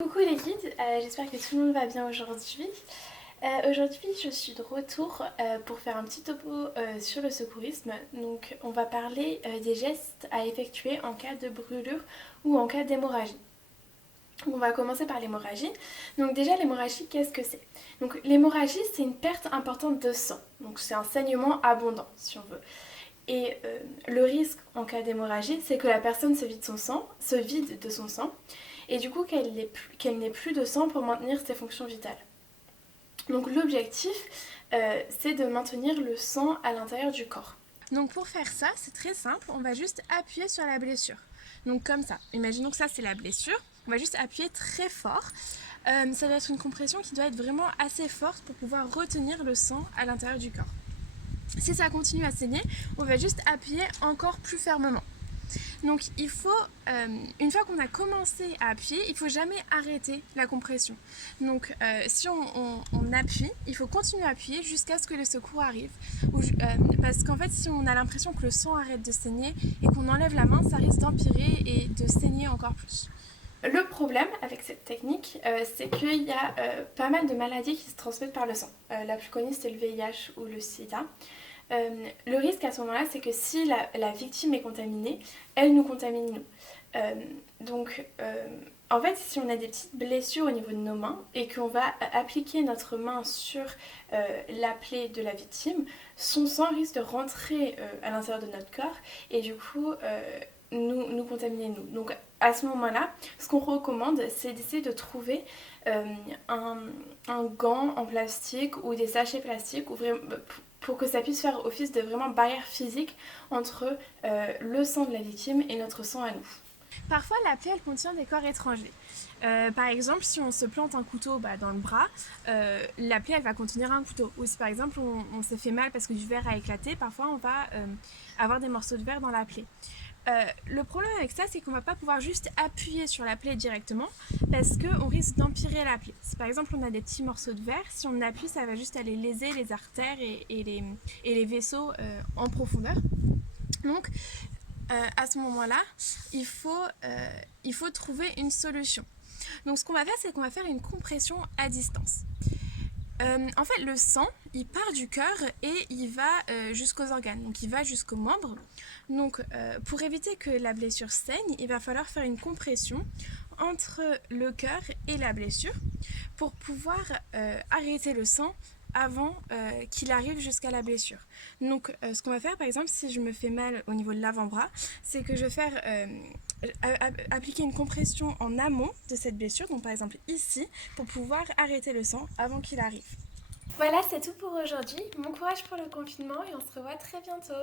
Coucou les guides, j'espère que tout le monde va bien aujourd'hui. Aujourd'hui je suis de retour pour faire un petit topo sur le secourisme. Donc on va parler des gestes à effectuer en cas de brûlure ou en cas d'hémorragie. On va commencer par l'hémorragie. Donc déjà l'hémorragie, qu'est-ce que c'est? Donc l'hémorragie, c'est une perte importante de sang. Donc c'est un saignement abondant si on veut. Et le risque en cas d'hémorragie, c'est que la personne se vide de son sang et du coup qu'elle n'ait plus de sang pour maintenir ses fonctions vitales. Donc l'objectif, c'est de maintenir le sang à l'intérieur du corps. Donc pour faire ça, c'est très simple, on va juste appuyer sur la blessure. Donc comme ça, imaginons que ça c'est la blessure, on va juste appuyer très fort. Ça va être une compression qui doit être vraiment assez forte pour pouvoir retenir le sang à l'intérieur du corps. Si ça continue à saigner, on va juste appuyer encore plus fermement. Donc il faut, une fois qu'on a commencé à appuyer, il ne faut jamais arrêter la compression. Donc si on appuie, il faut continuer à appuyer jusqu'à ce que le secours arrive. Parce qu'en fait, si on a l'impression que le sang arrête de saigner et qu'on enlève la main, ça risque d'empirer et de saigner encore plus. Le problème avec cette technique, c'est qu'il y a pas mal de maladies qui se transmettent par le sang. La plus connue, c'est le VIH ou le sida. Le risque à ce moment-là, c'est que si la victime est contaminée, elle nous contamine nous. En fait, si on a des petites blessures au niveau de nos mains et qu'on va appliquer notre main sur la plaie de la victime, son sang risque de rentrer à l'intérieur de notre corps et du coup nous contaminer nous. Donc à ce moment-là, ce qu'on recommande, c'est d'essayer de trouver un gant en plastique ou des sachets plastiques pour que ça puisse faire office de vraiment barrière physique entre le sang de la victime et notre sang à nous. Parfois, la plaie, elle contient des corps étrangers. Par exemple, si on se plante un couteau dans le bras, la plaie, elle va contenir un couteau. Ou si par exemple, on s'est fait mal parce que du verre a éclaté, parfois on va avoir des morceaux de verre dans la plaie. Le problème avec ça, c'est qu'on va pas pouvoir juste appuyer sur la plaie directement parce qu'on risque d'empirer la plaie. Si par exemple on a des petits morceaux de verre, si on appuie, ça va juste aller léser les artères et les vaisseaux en profondeur. Donc à ce moment-là, il faut trouver une solution. Donc ce qu'on va faire, c'est qu'on va faire une compression à distance. En fait, le sang, il part du cœur et il va jusqu'aux organes, donc il va jusqu'aux membres. Donc pour éviter que la blessure saigne, il va falloir faire une compression entre le cœur et la blessure pour pouvoir arrêter le sang avant qu'il arrive jusqu'à la blessure. Donc ce qu'on va faire, par exemple, si je me fais mal au niveau de l'avant-bras, c'est que je vais faire appliquer une compression en amont de cette blessure, donc par exemple ici, pour pouvoir arrêter le sang avant qu'il arrive. Voilà, c'est tout pour aujourd'hui. Bon courage pour le confinement et on se revoit très bientôt.